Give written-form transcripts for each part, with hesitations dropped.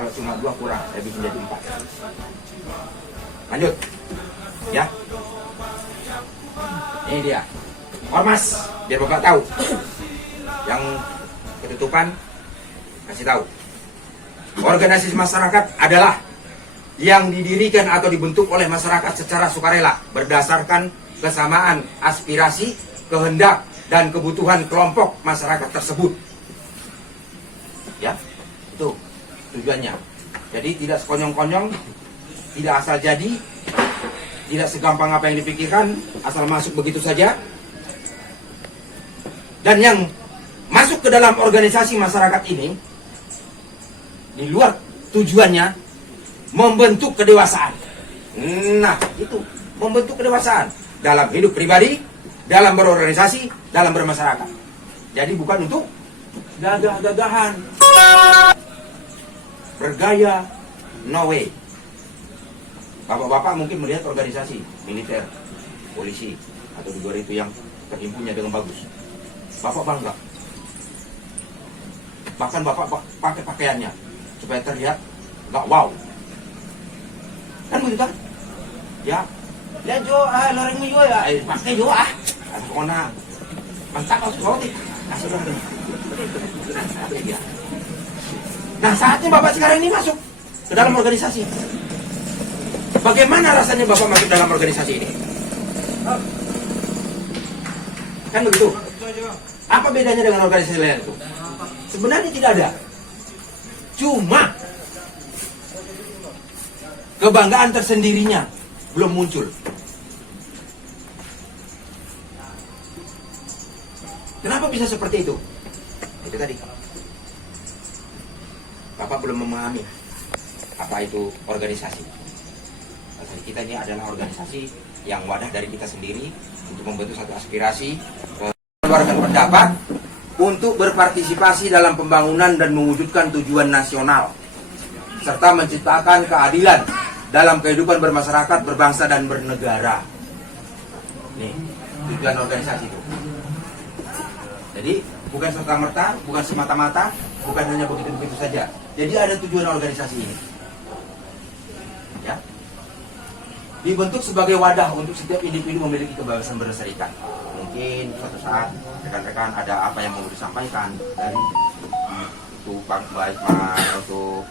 Kalau cuma 2 kurang, saya bikin jadi 4. Lanjut. Ya. Ini dia. Ormas, biar Bapak tahu. Yang ketutupan, kasih tahu. Organisasi masyarakat adalah yang didirikan atau dibentuk oleh masyarakat secara sukarela berdasarkan kesamaan aspirasi, kehendak, dan kebutuhan kelompok masyarakat tersebut. Ya, itu tujuannya. Jadi tidak sekonyong-konyong, tidak asal jadi, tidak segampang apa yang dipikirkan, asal masuk begitu saja. Dan yang masuk ke dalam organisasi masyarakat ini, di luar tujuannya, membentuk kedewasaan. Nah, itu membentuk kedewasaan dalam hidup pribadi, dalam berorganisasi, dalam bermasyarakat. Jadi bukan untuk gagah-gagahan, bergaya, no way. Bapak-bapak mungkin melihat organisasi militer, polisi, atau di luar itu yang terhimpunnya dengan bagus. Bapak bangga. Bahkan Bapak pakai pakaiannya supaya terlihat nggak wow. Kan begitu kan? Ya. Ya Jo, loreng mi Jo ya. Pakai Jo ah. Kona. Mantap harus kau tik. Nah, saatnya Bapak sekarang ini masuk ke dalam organisasi. Bagaimana rasanya Bapak masuk dalam organisasi ini? Kan begitu? Apa bedanya dengan organisasi lain itu? Sebenarnya tidak ada. Cuma kebanggaan tersendirinya belum muncul. Kenapa bisa seperti itu? Itu tadi. Bapak belum memahami apa itu organisasi. Kita ini adalah organisasi yang wadah dari kita sendiri untuk membentuk satu aspirasi, mengeluarkan pendapat untuk berpartisipasi dalam pembangunan dan mewujudkan tujuan nasional, serta menciptakan keadilan dalam kehidupan bermasyarakat, berbangsa, dan bernegara. Nih, tujuan organisasi itu. Jadi, bukan serta-merta, bukan semata-mata, bukan hanya begitu-begitu saja. Jadi ada tujuan organisasi ini. Ya. Dibentuk sebagai wadah untuk setiap individu memiliki kebebasan berserikat. Mungkin suatu saat rekan-rekan ada apa yang mau disampaikan dari itu baik untuk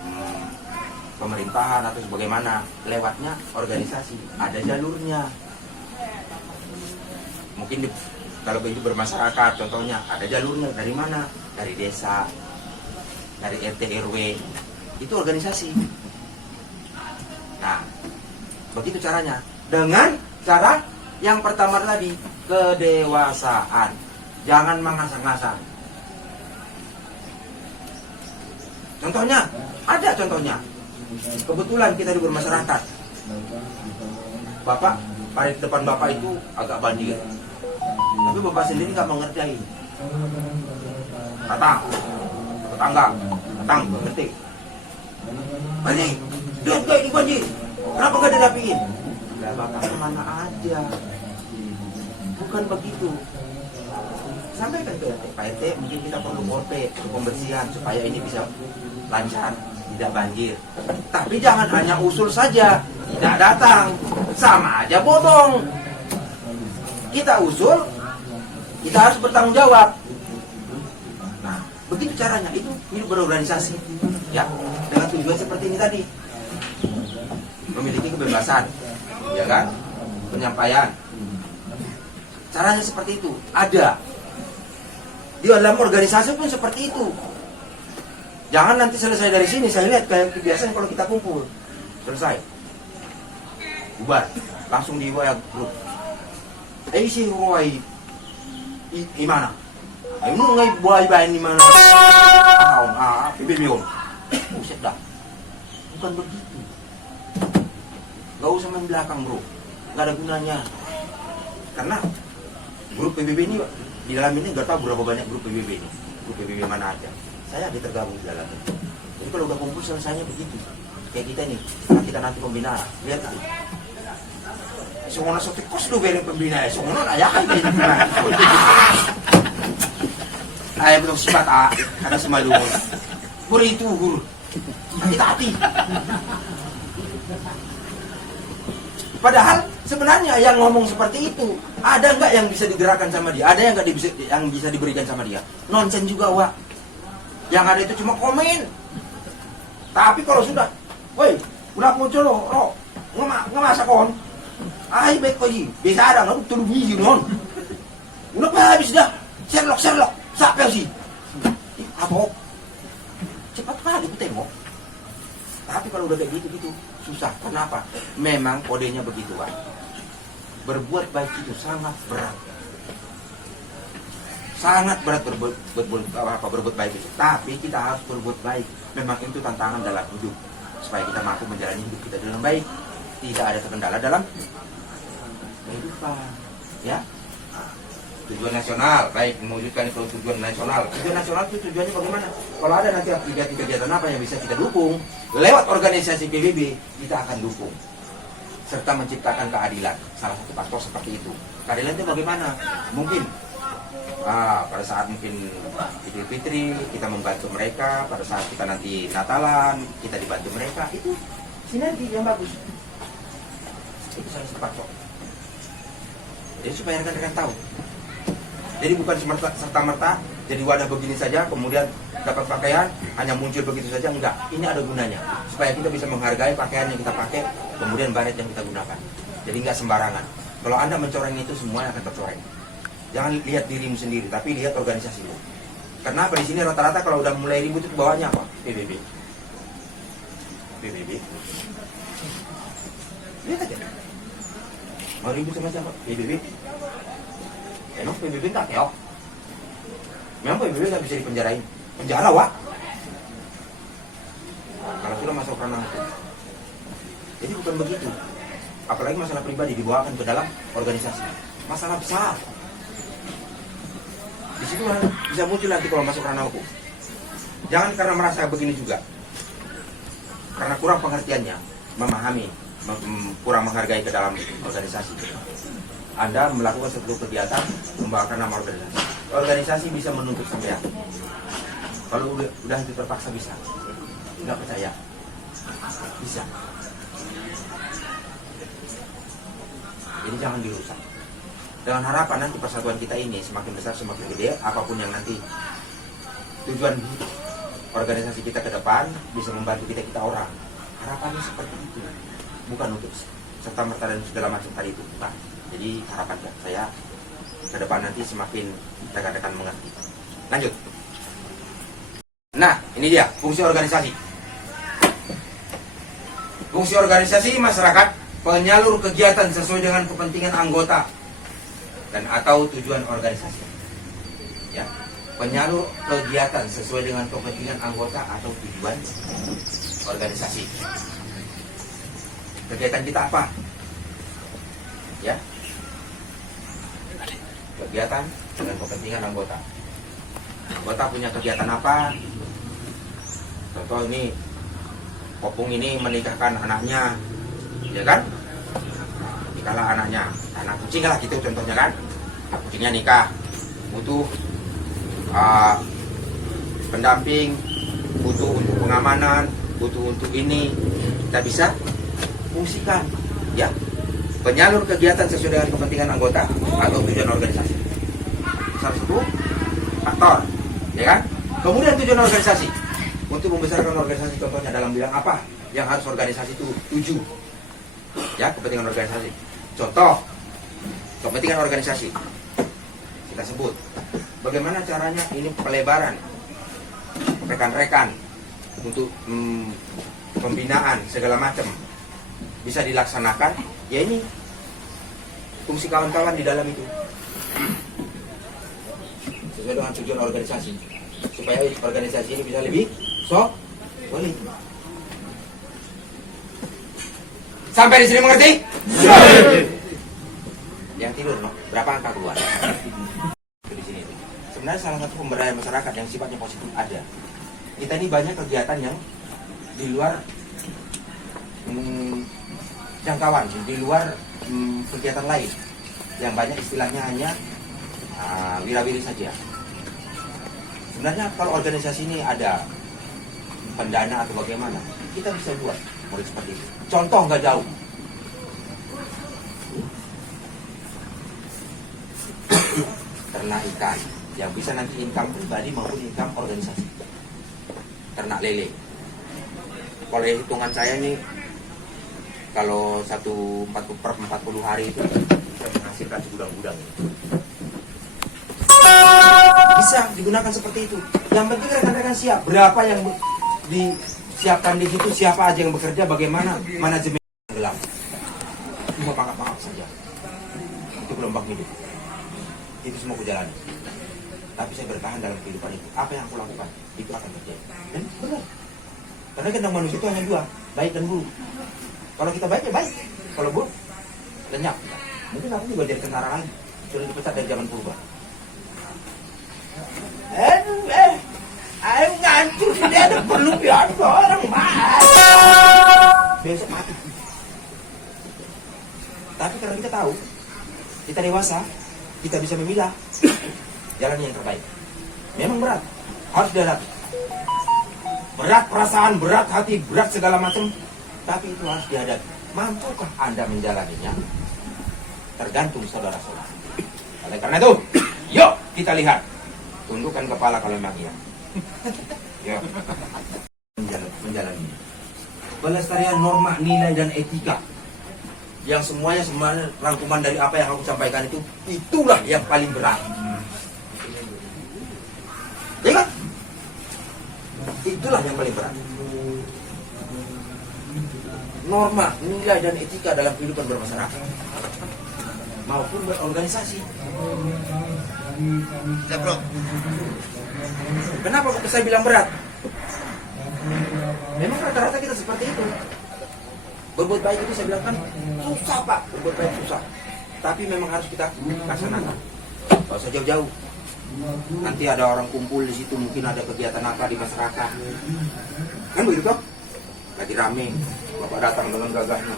pemerintahan atau sebagaimana, lewatnya organisasi, ada jalurnya. Mungkin kalau begitu bermasyarakat, contohnya ada jalurnya dari mana? Dari desa, dari RT RW, itu organisasi. Nah, begitu caranya. Dengan cara yang pertama tadi, kedewasaan. Jangan mengasah-ngasah. Contohnya, ada contohnya. Kebetulan kita di bermasyarakat. Bapak, parit depan Bapak itu agak banjir. Tapi Bapak sendiri nggak mengerti. Datang, tetangga, datang, mengerti. Banjir, dia kayak di banjir. Kenapa nggak dirapiin? Lah Bapak kemana aja? Bukan begitu. Sampaikan ke Pak RT, mungkin kita perlu OP untuk pembersihan supaya ini bisa lancar, tidak banjir. Tapi jangan hanya usul saja, tidak datang, sama aja bohong. Kita usul, kita harus bertanggung jawab. Nah, begitu caranya, itu hidup berorganisasi, ya, dengan tujuan seperti ini tadi, memiliki kebebasan, ya kan, penyampaian. Caranya seperti itu, ada. Di dalam organisasi pun seperti itu. Jangan nanti selesai dari sini, saya lihat kayak kebiasaan kalau kita kumpul. Selesai. Bubar. Langsung di WA grup. Si Roy. Gimana? Ini nggak buat bahan di mana? Bibim. Buset dah. Bukan begitu. Gak usah main belakang bro. Gak ada gunanya. Karena grup PBB ini, di dalam ini gak tahu berapa banyak grup PBB ini. Grup PBB mana aja. Saya ada tergabung di dalamnya. Jadi kalau udah kumpul selesainya begitu. Kayak kita nih, kita nanti pembina. Lihat tuh. Semua sotik kos lu beri pembina ya. Semua ayah kan jadi pembina. Ayah belum sifat ada semalu. Guru itu guru. Kita hati. Padahal sebenarnya yang ngomong seperti itu, ada nggak yang bisa digerakkan sama dia? Ada yang nggak yang bisa diberikan sama dia? Nonsen juga, Wak. Yang ada itu cuma komen. Tapi kalau sudah, woi, udah muncul lo, nggak masa kon. Ay, baik kau ji, bisa ada nggak? Turun biji non. Udah habis dah. Sherlock, siapa sih? Apa? Cepat kali aku tengok. Tapi kalau udah kayak gitu susah. Kenapa? Memang kodenya begitu, Pak. Berbuat baik itu sangat berat. Sangat berat berbuat baik itu. Tapi kita harus berbuat baik. Memang itu tantangan dalam hidup. Supaya kita mampu menjalani hidup kita dengan baik. Tidak ada terkendala dalam kehidupan. Ya. Tujuan nasional, baik mewujudkan itu tujuan nasional. Tujuan nasional itu tujuannya bagaimana? Kalau ada nanti kegiatan apa yang bisa kita dukung, lewat organisasi PBB, kita akan dukung. Serta menciptakan keadilan. Salah satu faktor seperti itu. Keadilan itu bagaimana? Mungkin pada saat mungkin Idul Fitri, kita membantu mereka. Pada saat kita nanti Natalan, kita dibantu mereka. Itu sinergi yang bagus. Itu salah satu faktor. Jadi supaya rekan-rekan tahu. Jadi bukan serta-merta jadi wadah begini saja, kemudian dapat pakaian, hanya muncul begitu saja, enggak. Ini ada gunanya, supaya kita bisa menghargai pakaian yang kita pakai, kemudian baret yang kita gunakan. Jadi enggak sembarangan. Kalau Anda mencoreng itu, semuanya akan tercoreng. Jangan lihat dirimu sendiri, tapi lihat organisasimu. Karena di sini rata-rata kalau udah mulai ribut itu bawahnya apa? PBB. Lihat aja. Mau ribut sama siapa? PBB. Emang PBB nggak keok? Memang PBB nggak bisa dipenjarain? Penjara, Wak. Kalau sudah masuk ranah hukum. Jadi bukan begitu. Apalagi masalah pribadi dibawakan ke dalam organisasi. Masalah besar. Di situ bisa muncul nanti kalau masuk ranah hukum. Jangan karena merasa begini juga. Karena kurang pengertiannya, memahami, kurang menghargai ke dalam organisasi. Anda melakukan suatu kegiatan membawakan nama organisasi. Organisasi bisa menuntut sampean. Kalau udah itu terpaksa bisa. Nggak percaya. Bisa. Jadi jangan dirusak. Dengan harapan nanti persatuan kita ini semakin besar, semakin gede, apapun yang nanti tujuan organisasi kita ke depan bisa membantu kita orang. Harapannya seperti itu. Bukan untuk serta-merta dan segala macam tadi itu. Bukan. Jadi harapan saya ke depan nanti semakin rekan-rekan mengerti. Lanjut. Nah, ini dia fungsi organisasi. Fungsi organisasi masyarakat, penyalur kegiatan sesuai dengan kepentingan anggota dan atau tujuan organisasi. Ya, penyalur kegiatan sesuai dengan kepentingan anggota atau tujuan organisasi. Kegiatan kita apa? Ya, kegiatan dengan kepentingan anggota. Anggota punya kegiatan apa? Contoh ini, Kopung ini menikahkan anaknya, ya kan? Nikahlah anaknya, anak kucing lah gitu contohnya kan? Kucingnya nikah, butuh pendamping, butuh untuk pengamanan, butuh untuk ini, kita bisa fungsikan, ya. Penyalur kegiatan sesuai dengan kepentingan anggota atau tujuan organisasi. Salah satu faktor, ya kan? Kemudian tujuan organisasi untuk membesarkan organisasi, contohnya dalam bidang apa yang harus organisasi itu tuju, ya, kepentingan organisasi. Contoh kepentingan organisasi kita sebut. Bagaimana caranya ini pelebaran rekan-rekan untuk pembinaan segala macam bisa dilaksanakan, ya ini fungsi kawan-kawan di dalam itu sesuai dengan tujuan organisasi, supaya organisasi ini bisa lebih solid. Sampai di sini mengerti? Yang tidur, no? Berapa angka keluar? Di sini. Sebenarnya salah satu pemberdayaan masyarakat yang sifatnya positif ada. Kita ini banyak kegiatan yang di luar jangkauan, di luar kegiatan lain yang banyak istilahnya hanya wirawiri saja. Sebenarnya kalau organisasi ini ada pendana atau bagaimana, kita bisa buat model seperti itu. Contoh nggak jauh. Ternak ikan yang bisa nanti income pribadi maupun income organisasi. Ternak lele. Kalau hitungan saya ini, kalau 1/40 hari itu bisa menghasilkan segudang-gudang. Bisa digunakan seperti itu. Yang penting rekan-rekan siap. Berapa yang disiapkan di situ, siapa aja yang bekerja, bagaimana manajemen gelap. Cuma pangkat-pangkat saja. Itu gelombang hidup. Itu semua aku jalani. Tapi saya bertahan dalam kehidupan itu. Apa yang aku lakukan, itu akan terjadi. Dan benar. Karena kita manusia itu hanya dua, baik dan buruk. Kalau kita baik ya baik. Kalau buruk, lenyap. Mungkin aku juga jadi tentara lagi. Sudah dipecat dari zaman purba. Ayo ngancur, dia ada perlu biar orang mati. Besok mati. Tapi karena kita tahu, kita dewasa, kita bisa memilah jalan yang terbaik. Memang berat, harus dihadapi. Berat perasaan, berat hati, berat segala macam, tapi itu harus dihadapi. Mampukah Anda menjalaninya? Tergantung saudara-saudara. Oleh karena itu, yuk kita lihat. Tundukkan kepala kalau memang iya. Ya. Menjalani. Pelestarian norma, nilai dan etika. Yang semuanya rangkuman dari apa yang aku sampaikan itu, itulah yang paling berat. Ya kan? Itulah yang paling berat. Norma, nilai dan etika dalam kehidupan bermasyarakat maupun berorganisasi. Ya, bro. Kenapa saya bilang berat? Memang rata-rata kita seperti itu. Berbuat baik itu saya bilang kan susah, Pak. Berbuat baik susah. Tapi memang harus kita laksanakan. Kalau usah jauh-jauh. Nanti ada orang kumpul di situ, mungkin ada kegiatan apa di masyarakat. Kan begitu toh? Lagi rame. Bapak datang dengan gagahnya.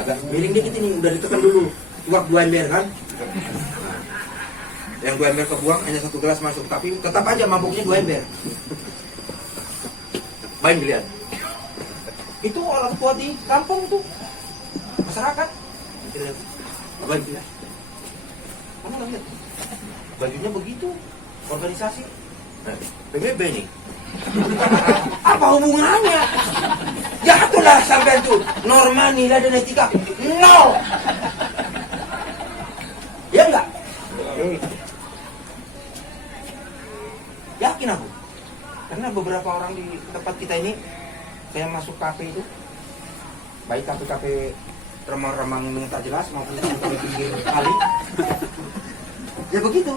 Agak miring dikit ini, udah ditekan dulu. Tuak 2 ember kan? Yang 2 ember kebuang, hanya 1 gelas masuk. Tapi tetap aja mabuknya 2 ember. Main biliar. Itu orang tua di kampung tuh. Masyarakat. Main biliar. Kamu nggak lihat? Bajunya begitu. Organisasi. PBB nih. Apa hubungannya? Jatuhlah sampai itu. Norma, nilai dan etika. No! Ya enggak? Yakin aku. Karena beberapa orang di tempat kita ini, saya masuk kafe itu, baik kafe-kafe remang-remang yang tak jelas maupun di pinggir kali, ya begitu.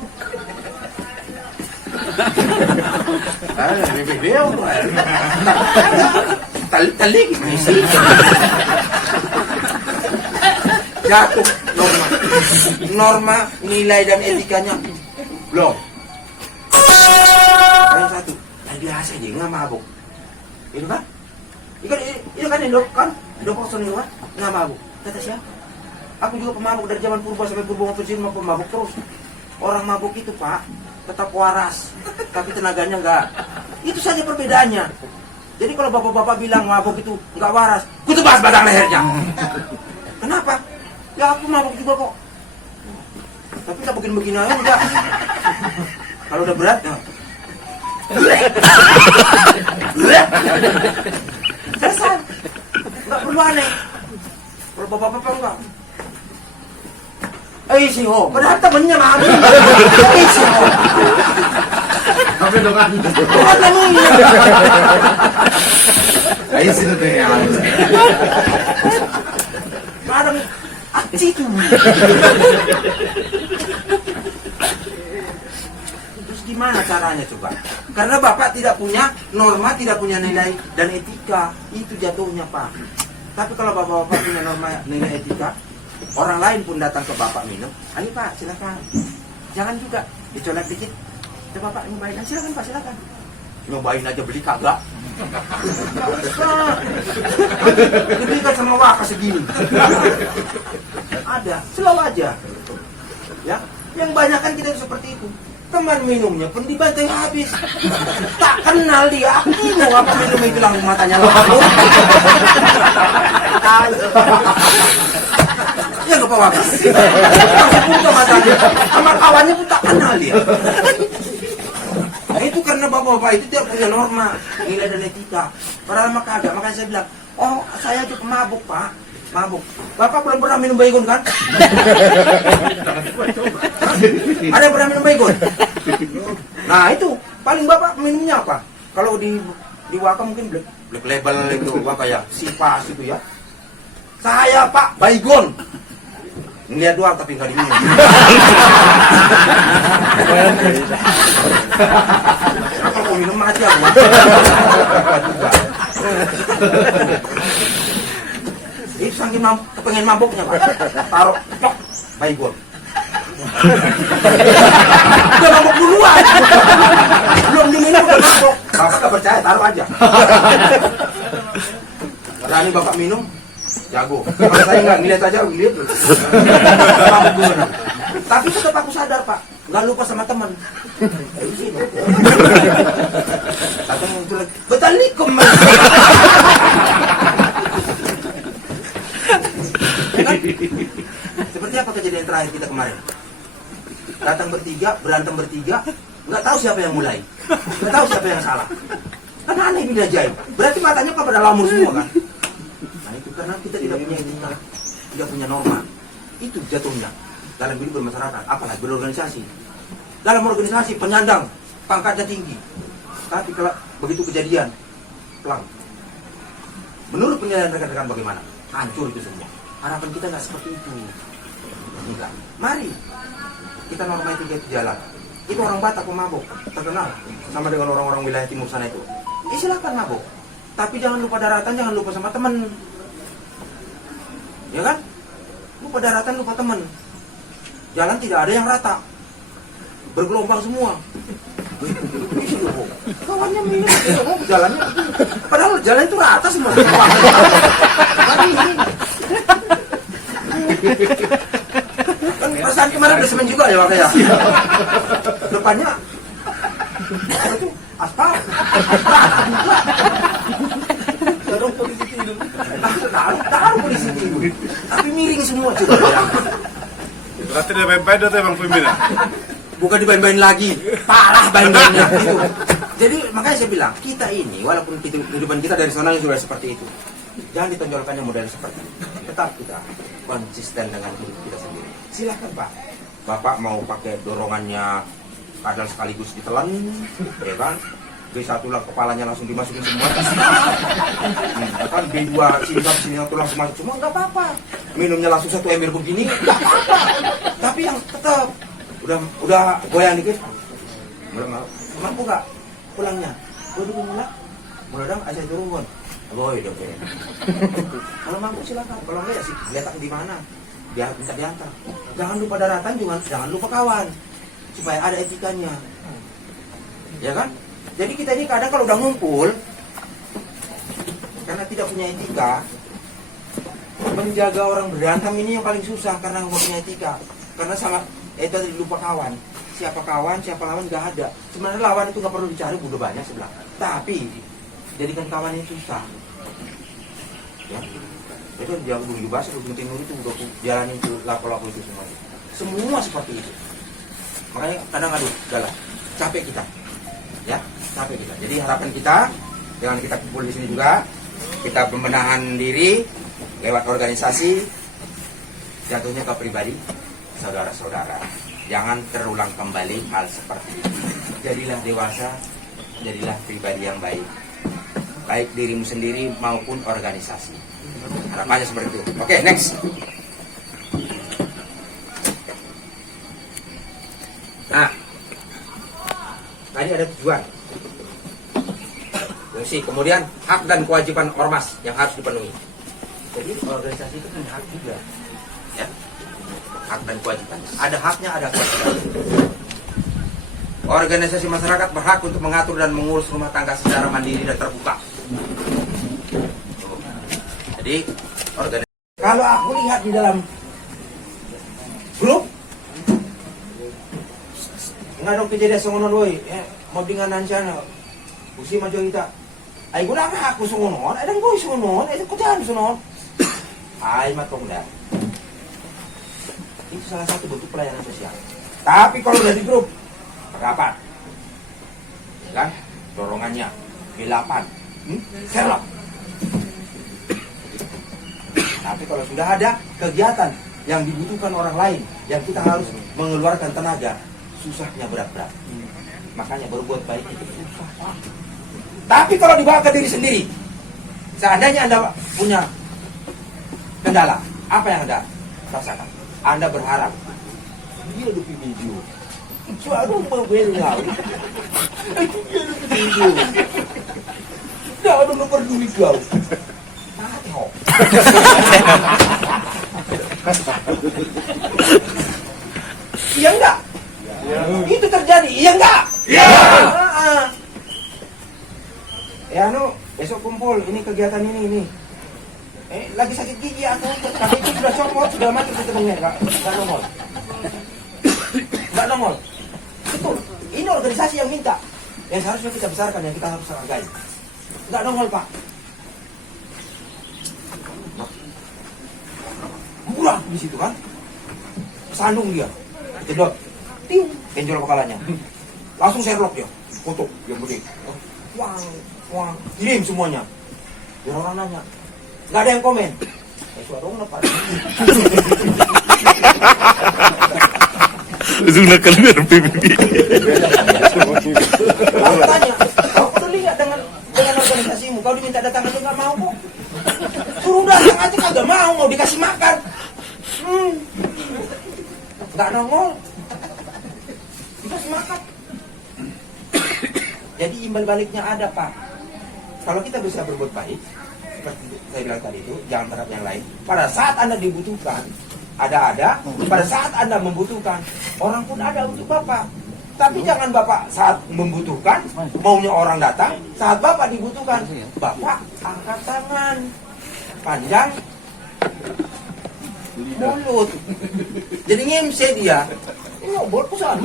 Talik jatuh norma, nilai dan etikanya belum. Yang satu, yang biasa aja nggak mabuk, itu kan? Itu kan indok kan? Indok kosong itu kan? Nggak mabuk. Kata siapa? Aku juga pemabuk dari zaman purba sampai purba pensiun mau pemabuk terus. Orang mabuk itu Pak tetap waras, tapi tenaganya enggak. Itu saja perbedaannya. Jadi kalau bapak-bapak bilang mabuk itu enggak waras, ku tebas batang lehernya. Kenapa? Ya aku mabuk juga kok. Tapi tak begini-begini aja enggak. Kalau udah berat, ya. Selesai. Enggak perlu aneh. Kalau bapak-bapak enggak. Si ho, padahal temennya mabuk. Si ho. Kafe dokan. Bukan temennya. Sih tuh ya. Kadang aci tuh. Terus gimana caranya coba? Karena Bapak tidak punya norma, tidak punya nilai dan etika. Itu jatuhnya Pak. Tapi kalau Bapak-bapak punya norma, nilai, etika, orang lain pun datang ke Bapak minum, ayo Pak silakan. Jangan juga dicolek dikit. Coba Pak nyobain, silakan Pak silakan. Nyobain aja beli kagak. Gak usah. Dibelikan sama waka segini. Ada, selalu aja. Ya, yang banyak kan kita seperti itu. Teman minumnya pun dibantai habis. Tak kenal dia. Mau apa minum itu langsung matanya langsung. Ya nggak apa-apa. Langsung buka matanya. Sama kawannya pun tak kenal dia. Nah, itu karena bapak-bapak itu tidak punya norma, nilai dan etika. Padahal maka ada, makanya saya bilang, oh saya itu pemabuk pak, mabuk. Bapak belum pernah minum baygon kan? Ada yang pernah minum baygon? Nah itu paling bapak minumnya apa? Kalau di Waka mungkin black label itu bapak ya, Sipas itu ya. Saya pak baygon. Ngeliat doang tapi nggak diminum. Apa mau minum aja gua? Ini saking kepengen mabuknya pak, taruh cok baygon. Udah mabuk duluan. Belum diminum udah mabuk. Bapak nggak percaya taruh aja. Berani bapak minum. Jago. Kalau saya nggak ngeliat aja, ngeliat. Tapi tetap aku sadar pak, nggak lupa sama teman. Satu muncul lagi, betalikum. Seperti apa kejadian terakhir kita kemarin? Datang bertiga, berantem bertiga, nggak tahu siapa yang mulai, nggak tahu siapa yang salah. Kan aneh ini ajaib. Berarti matanya pada lamur semua kan? Karena kita tidak punya etika, tidak punya norma. Itu jatuhnya dalam hidup bermasyarakat, apalagi berorganisasi. Dalam organisasi penyandang, pangkatnya tinggi. Tapi kalau begitu kejadian, pelang. Menurut penilaian rekan-rekan bagaimana? Hancur itu semua. Harapan kita nggak seperti itu. Enggak. Mari kita norma etika itu jalan. Itu orang Batak pemabuk, terkenal. Sama dengan orang-orang wilayah timur sana itu. Silakan mabuk. Tapi jangan lupa daratan, jangan lupa sama teman. Ya kan? Lupa daratan, lupa teman. Jalan tidak ada yang rata. Bergelombang semua. Kawannya minum, jalannya. Padahal jalan itu rata semua. Kan perasaan kemarin udah semen juga ya makanya. Depannya itu aspal. Taruh polisi tidur. Tapi miring semua coba ya. Berarti dia main-main atau emang pimpinan? Bukan dibain-bain lagi, parah bain-bainnya gitu. Jadi makanya saya bilang, kita ini walaupun kehidupan kita dari sana sudah seperti itu, jangan ditonjolkan yang model seperti itu. Tetap kita konsisten dengan hidup kita sendiri. Silakan Pak. Bapak mau pakai dorongannya kadal sekaligus ditelan, ya kan? B1 lah kepalanya langsung dimasukin semua. Kan B2 sini tulang masuk semua nggak apa-apa. Minumnya langsung 1 ember begini nggak apa-apa. Tapi yang tetap udah goyang dikit. Mampu nggak pulangnya? Gue dulu mulai dong aja turun. Boy, oke. Kalau mampu silakan. Kalau enggak ya sih lihat di mana. Dia minta diantar. Jangan lupa daratan juga, jangan lupa kawan. Supaya ada etikanya. Ya kan? Jadi kita ini kadang kalau udah ngumpul, karena tidak punya etika, menjaga orang berantem ini yang paling susah karena nggak punya etika. Karena sama itu tadi lupa kawan, siapa lawan nggak ada. Sebenarnya lawan itu nggak perlu dicari, udah banyak sebelah. Tapi jadikan kawan itu susah. Ya, itu jauh dulu bahasa Gunung Timur itu udah jalanin itu laku-laku itu semua. Semua seperti itu. Makanya kadang udahlah capek kita. Ya, capek kita. Jadi harapan kita dengan kita kumpul di sini juga, kita pembenahan diri lewat organisasi, jatuhnya ke pribadi, saudara-saudara. Jangan terulang kembali hal seperti ini. Jadilah dewasa, jadilah pribadi yang baik. Baik dirimu sendiri maupun organisasi. Harapannya seperti itu. Oke, next. Nah, tadi ada tujuan. Fungsi, kemudian hak dan kewajiban ormas yang harus dipenuhi. Jadi organisasi itu punya hak juga. Ya. Hak dan kewajiban. Ada haknya, ada kewajiban. Organisasi masyarakat berhak untuk mengatur dan mengurus rumah tangga secara mandiri dan terbuka. Jadi, kalau aku lihat di dalam grup Nga dong kejadian songonon woy. Mau dinganan siya na. Busi maju kita. Ay guna nga ako songonon. Ay dang boy songonon. Ay kutan songonon. Ay matong dah. Itu salah satu bentuk pelayanan sosial. Tapi kalau udah di grup, rapat, ya kan? Dorongannya, G8, Sherlock. Tapi kalau sudah ada kegiatan yang dibutuhkan orang lain, yang kita harus mengeluarkan tenaga, susahnya berat-berat. Makanya berbuat baik itu susah, Pak. Tapi kalau dibawa ke diri sendiri, seandainya Anda punya kendala, apa yang Anda rasakan? Anda berharap dia ada video. Suara membela. Itu dia ada video. Tidak ada nomor duit kau. Tahu. Iya enggak? Ya. Itu terjadi, iya enggak? Iya. Besok kumpul, ini kegiatan ini. Lagi sakit gigi aku, tapi itu sudah copot, sudah mati ketemu enggak nongol. Enggak nongol. Betul. Ini organisasi yang minta. Yang seharusnya kita besarkan, yang kita harus hargai. Enggak nongol, Pak. Murah di situ kan. Sandung dia. Jedot. Tiu, benjol kepalanya. Langsung Sherlock dia. Foto yang gede. Wang. Kirim semuanya. Biar orang nanya. Nggak ada yang komen. Suara orang apa? Sudah keluar PBB. Aku tanya, kau peduli nggak dengan organisasimu? Kau diminta datang aja nggak mau kok. Suruh datang aja kagak mau dikasih makan. Nggak nongol. Dikasih makan. Jadi imbal baliknya ada, Pak. Kalau kita bisa berbuat baik, seperti saya bilang tadi itu, jangan terhadap yang lain. Pada saat Anda dibutuhkan, ada. Pada saat Anda membutuhkan, orang pun ada untuk Bapak. Tapi jangan Bapak saat membutuhkan, maunya orang datang, saat Bapak dibutuhkan, Bapak angkat tangan, panjang mulut. Jadi ngemse dia. Ngobrol pesan.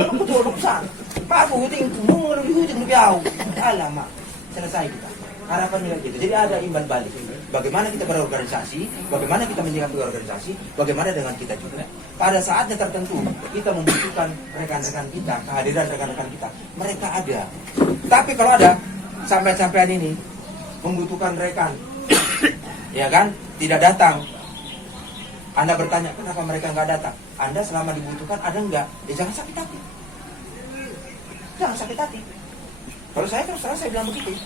Pak, aku huting tunggu huting biau. Alamak, selesai kita. Harapan nilai gitu. Jadi ada imbal balik. Bagaimana kita berorganisasi, bagaimana kita menjaga organisasi, bagaimana dengan kita juga. Pada saatnya tertentu, kita membutuhkan rekan-rekan kita, kehadiran rekan-rekan kita. Mereka ada. Tapi kalau ada, sampai-sampean ini membutuhkan rekan, ya kan, tidak datang. Anda bertanya, kenapa mereka nggak datang? Anda selama dibutuhkan ada nggak? Ya jangan sakit hati. Jangan sakit hati. Kalau saya terus terang saya bilang begitu.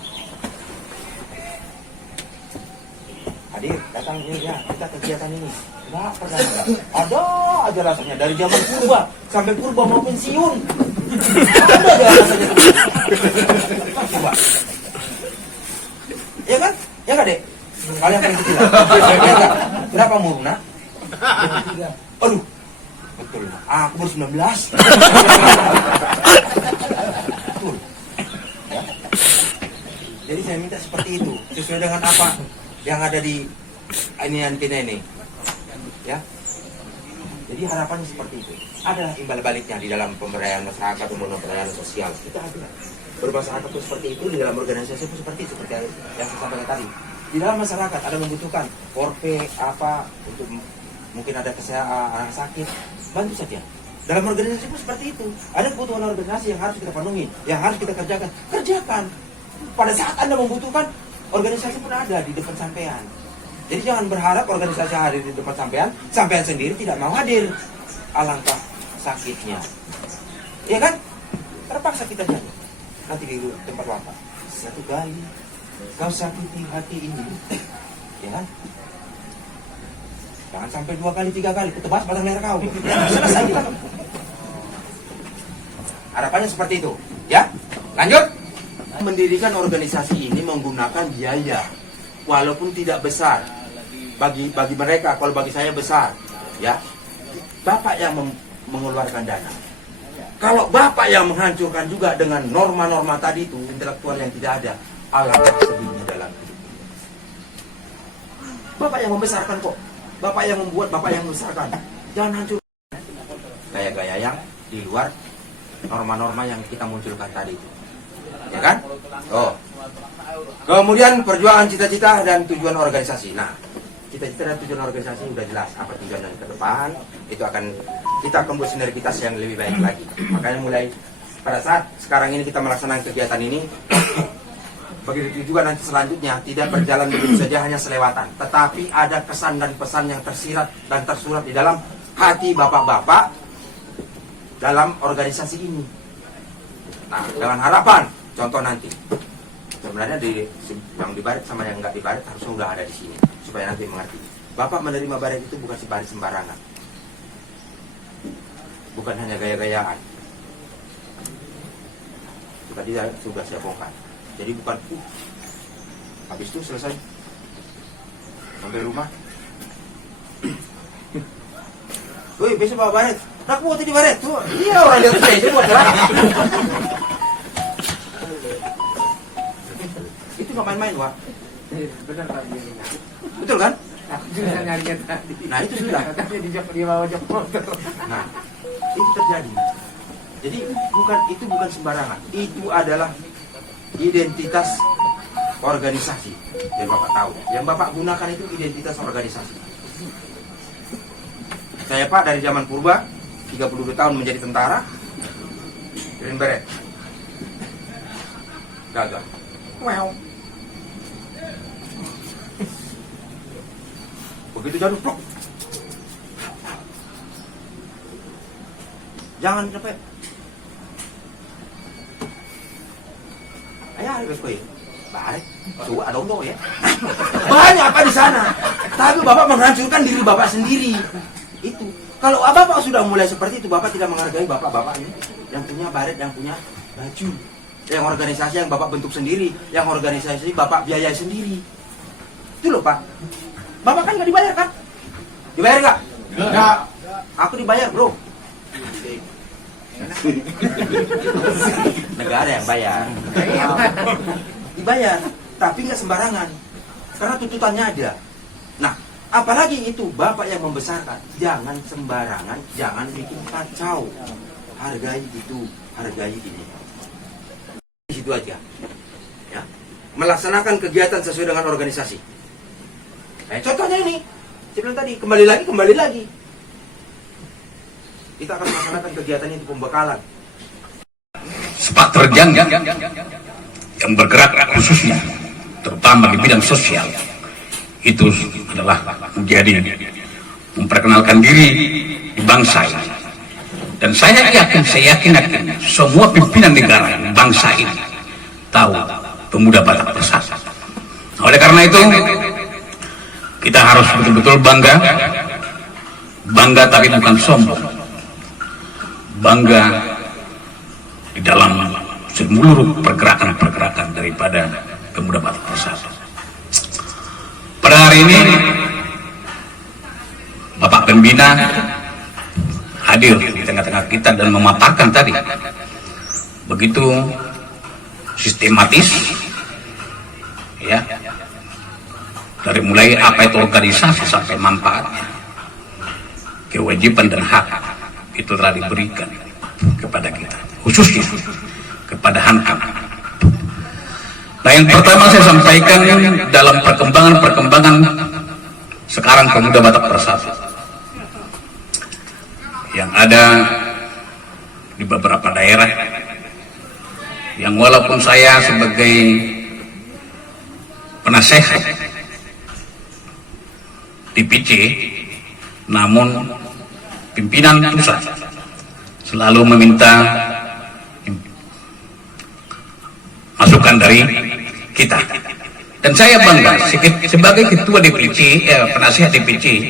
Hadir, datang ini ya, kita kegiatan ini. Enggak pernah enggak. Ada aja rasanya dari zaman purba sampai purba mau pensiun. Ada aja rasanya. Coba. Ya kan? Ya enggak, Dek? Kalian paling kecil. Ya enggak? Berapa umur, Nak? 23. Aduh. Betul. Aku baru 19. Betul. Ya. Jadi saya minta seperti itu, sesuai dengan apa yang ada di ini, ya. Jadi harapannya seperti itu. Adalah imbal baliknya di dalam pemberdayaan masyarakat, pemberdayaan sosial. Kita ada bermasyarakat itu seperti itu, di dalam organisasi itu seperti yang saya sampaikan tadi. Di dalam masyarakat ada membutuhkan korpe apa untuk mungkin ada kesehatan anak sakit, bantu saja. Dalam organisasi pun seperti itu. Ada kebutuhan organisasi yang harus kita penuhi, yang harus kita kerjakan. Pada saat Anda membutuhkan, organisasi pun ada di depan sampean. Jadi jangan berharap organisasi hadir di depan sampean sendiri tidak mau hadir. Alangkah sakitnya. Ya kan? Terpaksa kita jalan. Nanti di tempat wafat. Satu kali kau sakiti hati ini. Ya kan? Jangan sampai 2 kali, 3 kali ketebas batang leher kau. Ya, selesai kita. Harapannya seperti itu. Ya? Lanjut. Mendirikan organisasi ini menggunakan biaya, walaupun tidak besar. Bagi mereka, kalau bagi saya besar, ya. Bapak yang mengeluarkan dana. Kalau Bapak yang menghancurkan juga dengan norma-norma tadi itu, intelektual yang tidak ada, alangkah sedihnya dalam hidup. Bapak yang membesarkan kok. Bapak yang membuat, Bapak yang membesarkan. Jangan hancur. Gaya-gaya yang di luar norma-norma yang kita munculkan tadi, ya kan? Oh, kemudian perjuangan cita-cita dan tujuan organisasi. Nah, cita-cita dan tujuan organisasi udah jelas apa tujuan dan ke depan. Itu kita akan buat sinergitas yang lebih baik lagi. Makanya mulai pada saat sekarang ini kita melaksanakan kegiatan ini, begitu juga nanti selanjutnya tidak berjalan begitu saja hanya selewatan, tetapi ada kesan dan pesan yang tersirat dan tersurat di dalam hati bapak-bapak dalam organisasi ini. Nah, dengan harapan contoh nanti sebenarnya yang dibaret sama yang nggak dibaret harusnya udah ada di sini supaya nanti mengerti. Bapak menerima baret itu bukan sebaret sembarangan, bukan hanya gaya-gayaan. Itu tadi sudah saya bongkar. Jadi bukan habis itu selesai sampai rumah. Woi, besok bawa baret. Nak mau tadi baret tuh. Iya, orang lihat saya buat lah. Itu nggak main-main, Wak. Benar Pak. Betul kan? Aku juga nyarinya tadi. Nah, itu sudah. Tapi di bawah jok motor. Nah, itu terjadi. Jadi itu bukan sembarangan. Itu adalah identitas organisasi yang Bapak tahu. Yang Bapak gunakan itu identitas organisasi. Saya Pak dari zaman purba 32 tahun menjadi tentara, Green Beret, gagal. Wow. Begitu jatuh, plok. Jangan sampai. Ayah, kue, baik, tua dong ya. Banyak apa di sana. Tapi Bapak menghancurkan diri Bapak sendiri. Itu. Kalau Bapak sudah mulai seperti itu, Bapak tidak menghargai Bapak-Bapak ini yang punya baret, yang punya baju, yang organisasi yang Bapak bentuk sendiri, yang organisasi Bapak biayai sendiri. Itu loh Pak. Bapak kan nggak dibayar kan? Dibayar nggak? Nggak. Aku dibayar bro. Negara yang bayar. Dibayar, tapi nggak sembarangan. Karena tuntutannya ada. Nah, apalagi itu Bapak yang membesarkan. Jangan sembarangan, jangan bikin kacau. Hargai itu, hargai ini. Di situ aja. Ya. Melaksanakan kegiatan sesuai dengan organisasi. Nah, contohnya ini, saya bilang tadi, kembali lagi. Kita akan melaksanakan kegiatan itu pembekalan. Sepak terjang yang bergerak khususnya, terutama di bidang sosial, itu adalah menjadi memperkenalkan diri di bangsa ini. Dan saya yakin semua pimpinan negara bangsa ini tahu Pemuda Batak Persatu. Oleh karena itu, kita harus betul-betul bangga tapi bukan sombong. Bangga di dalam seluruh pergerakan daripada Pemuda Batak Persatu. Pada hari ini Bapak Pembina hadir di tengah-tengah kita dan memaparkan tadi begitu sistematis, ya, dari mulai apa itu organisasi sampai manfaatnya, kewajiban dan hak itu telah diberikan kepada kita, khususnya kepada Hankam. Nah, yang pertama saya sampaikan dalam perkembangan sekarang Pemuda Batak Persatu yang ada di beberapa daerah, yang walaupun saya sebagai penasehat DPC, namun pimpinan pusat selalu meminta masukan dari kita, dan saya bangga sebagai ketua DPC, penasihat DPC,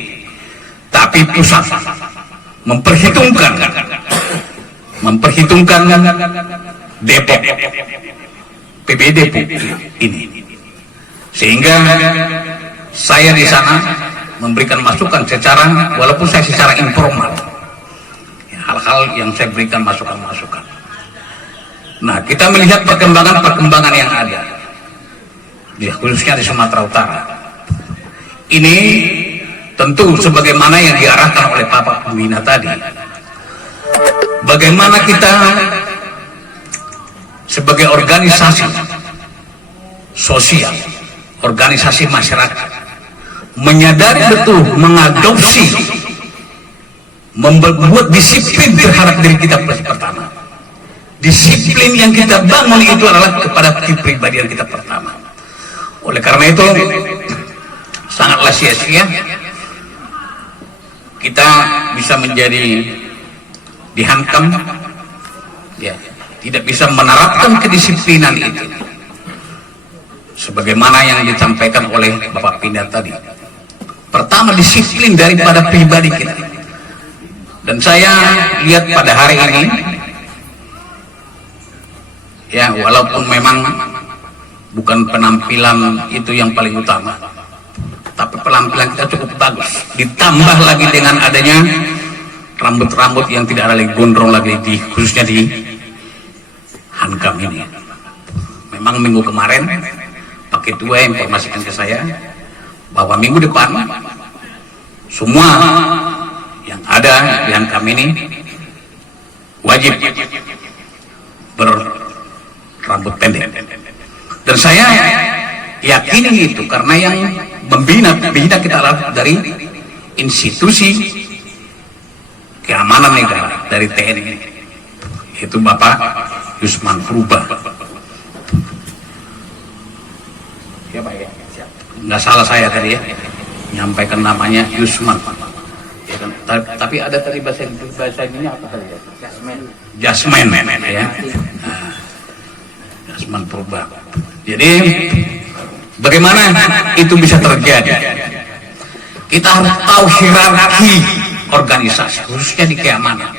tapi pusat memperhitungkan Depok, PBD Depok ini, sehingga saya di sana memberikan masukan walaupun saya secara informal, hal-hal yang saya berikan masukan. Nah, kita melihat perkembangan yang ada, khususnya di Sumatera Utara. Ini tentu sebagaimana yang diarahkan oleh Bapak Pembina tadi. Bagaimana kita sebagai organisasi sosial, organisasi masyarakat, menyadari betul, mengadopsi, membuat disiplin terhadap diri kita pertama. Disiplin yang kita bangun itu adalah kepada kepribadian kita pertama. Oleh karena itu sangatlah sia-sia kita bisa menjadi dihantam, ya, tidak bisa menerapkan kedisiplinan itu sebagaimana yang disampaikan oleh Bapak Pindad tadi. Pertama, disiplin daripada pribadi kita. Dan saya lihat pada hari ini, ya, walaupun memang bukan penampilan itu yang paling utama, tapi penampilan kita cukup bagus, ditambah lagi dengan adanya rambut-rambut yang tidak ada lagi gondrong lagi, khususnya di Hankam ini. Memang minggu kemarin Pak Ketua informasikan ke saya bahwa minggu depan semua yang ada di Hankam ini wajib berambut pendek. Dan saya yakini itu karena yang membina kita adalah dari institusi keamanan negara, dari TNI, yaitu Bapak Yusman Purba. Ya Pak ya, nggak salah saya tadi ya, menyampaikan namanya Yusman. Ya, kan? Tapi ada tadi bahasa ini apa tadi ya? Jasmen ya. Yusman Purba. Jadi bagaimana itu bisa terjadi? Kita harus tahu hierarki organisasi, khususnya di keamanan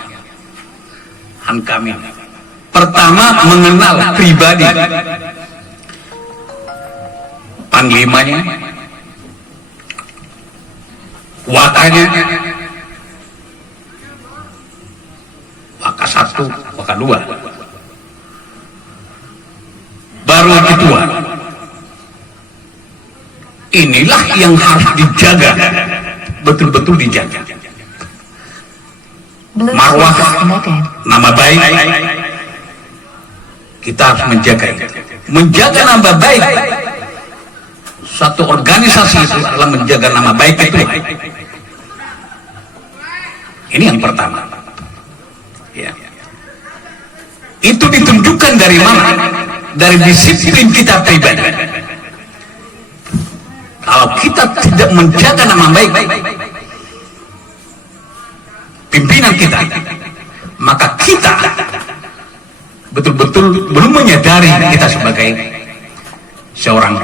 Hankam ini. Pertama, mengenal pribadi panglimanya, wakanya, waka 1, waka 2, baru ketua. Inilah yang harus dijaga, betul-betul dijaga. Marwah, nama baik, kita harus menjaga itu. Menjaga nama baik satu organisasi itu adalah menjaga nama baik itu. Ini yang pertama. Ya. Itu ditunjukkan dari mana? Dari disiplin kita pribadi. Kalau kita tidak menjaga nama baik pimpinan kita, maka kita betul-betul belum menyadari kita sebagai seorang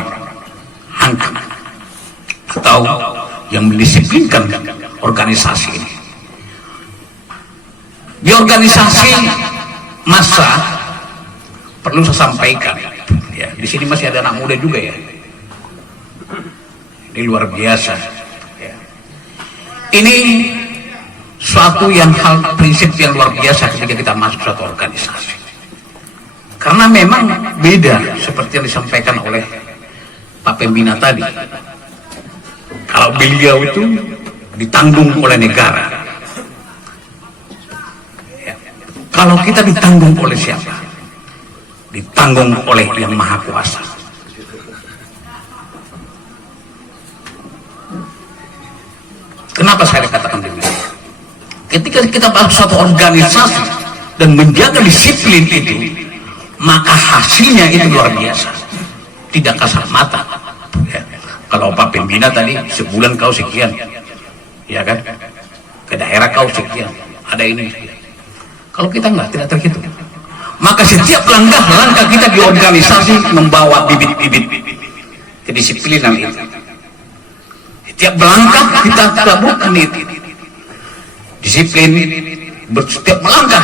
Hankam atau yang mendisiplinkan organisasi ini. Di organisasi massa perlu saya sampaikan, ya, di sini masih ada anak muda juga ya. Ini luar biasa. Ya. Ini suatu yang hal prinsip yang luar biasa ketika kita masuk suatu organisasi. Karena memang beda seperti yang disampaikan oleh Pak Pembina tadi. Kalau beliau itu ditanggung oleh negara. Ya. Kalau kita ditanggung oleh siapa? Ditanggung oleh Yang Maha Kuasa. Kenapa saya katakan demikian? Ketika kita masuk suatu organisasi dan menjaga disiplin itu, maka hasilnya itu luar biasa, tidak kasat mata. Ya. Kalau Pak Pembina tadi sebulan kau sekian, ya kan? Ke daerah kau sekian, ada ini. Kalau kita enggak, tidak terhitung. Maka setiap langkah kita di organisasi membawa bibit-bibit kedisiplinan itu. Setiap langkah kita taburkan itu. Disiplin, setiap langkah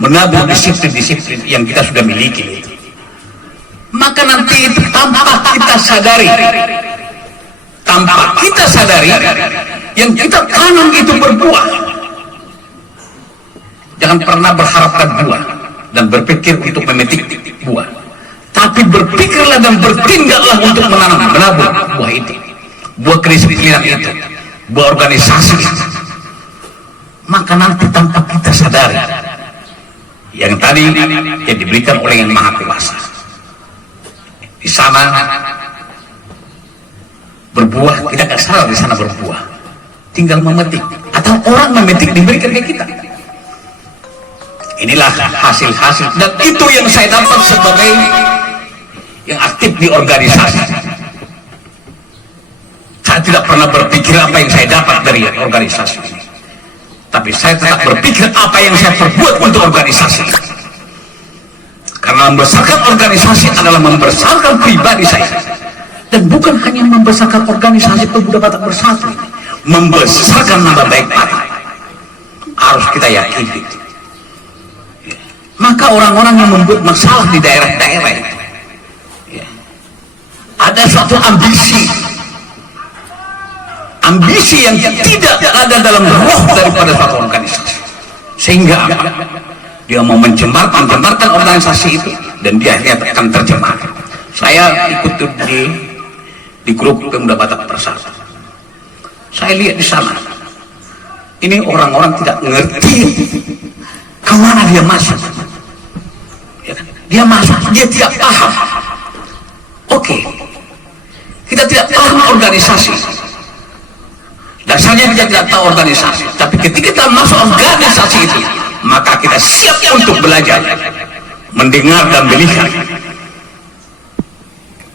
menabur disiplin yang kita sudah miliki itu. Maka nanti itu tanpa kita sadari, yang kita tanam itu berbuah. Jangan pernah berharapkan buah dan berpikir untuk memetik buah, tapi berpikirlah dan bertindaklah untuk menabur buah itu, buah kedisiplinan itu, buah organisasi. Maka nanti tanpa kita sadari, yang tadi yang diberikan oleh Yang Maha Kuasa. Di sana berbuah, kita nggak salah di sana berbuah, tinggal memetik atau orang memetik diberikan ke kita. Inilah hasil-hasil, dan itu yang saya dapat sebagai yang aktif di organisasi. Saya tidak pernah berpikir apa yang saya dapat dari organisasi ini, tapi saya tetap berpikir apa yang saya perbuat untuk organisasi. Karena membesarkan organisasi adalah membesarkan pribadi saya, dan bukan hanya membesarkan organisasi Pemuda Batak Bersatu, membesarkan nama baik Batak. Harus kita yakini. Maka orang-orang yang membuat masalah di daerah-daerah itu, ada suatu ambisi yang tidak ada dalam roh daripada suatu organisasi, sehingga dia mau mencemarkan organisasi itu, dan dia akhirnya akan tercemar. Saya ikut di grup Pemuda Batak Bersatu. Saya lihat di sana, ini orang-orang tidak ngerti kemana dia masuk. Dia masuk, dia tidak paham. Oke, kita tidak paham organisasi. Dasarnya kita tidak tahu organisasi. Tapi ketika kita masuk organisasi itu, maka kita siap untuk belajar, mendengar dan melihat.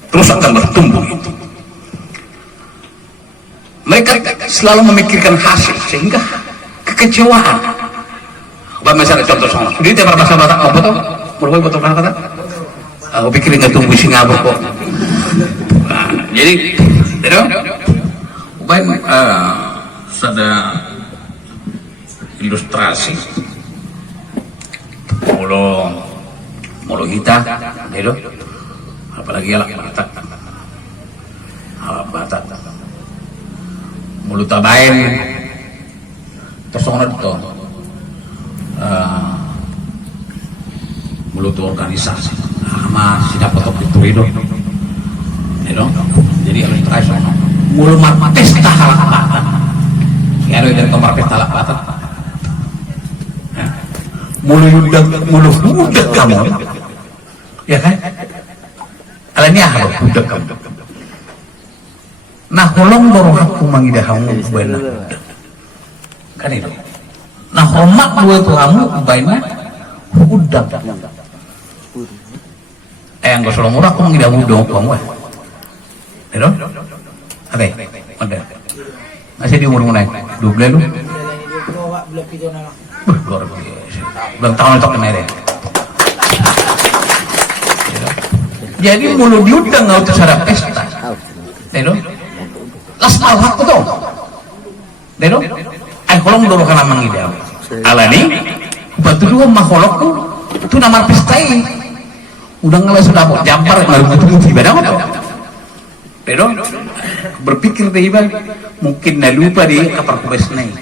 Terus akan bertumbuh itu. Mereka selalu memikirkan hasil, sehingga kekecewaan. Misalnya contoh sama, jadi tiap bahasa Batak apa tuh? Berapa betul kata? Aku pikir nggak tunggu sih ngabur kok. Nah, jadi, itu, baik, ada ilustrasi, mulu kita, itu, apalagi alat Batak, mulu tabain, terus orang itu. Mulut organisasi sama sidak foto itu jadi harus terus mulu pesta halak Batak ya ada yang tomar pesta halak Batak mulu budak kamu ya kan alanya harus budak kamu nah holong baru aku mangidah kamu benar kan itu nah hormat dua itu kamu baiknya budak yang gak selalu murah aku tidak mudah kamu itu oke ada masih di umur naik 12 lu luar biasa belum tahun untuk kena deh jadi mulu diundang nggak usah ada pesta itu las mal hak tuh itu kolong dulu kan amang ide alani batu dua maholokku itu nama pestai udah ngeles sudah mau jampar baru betul ibadah apa pero berpikir deh ibadah mungkin lupa di kapal kubes naik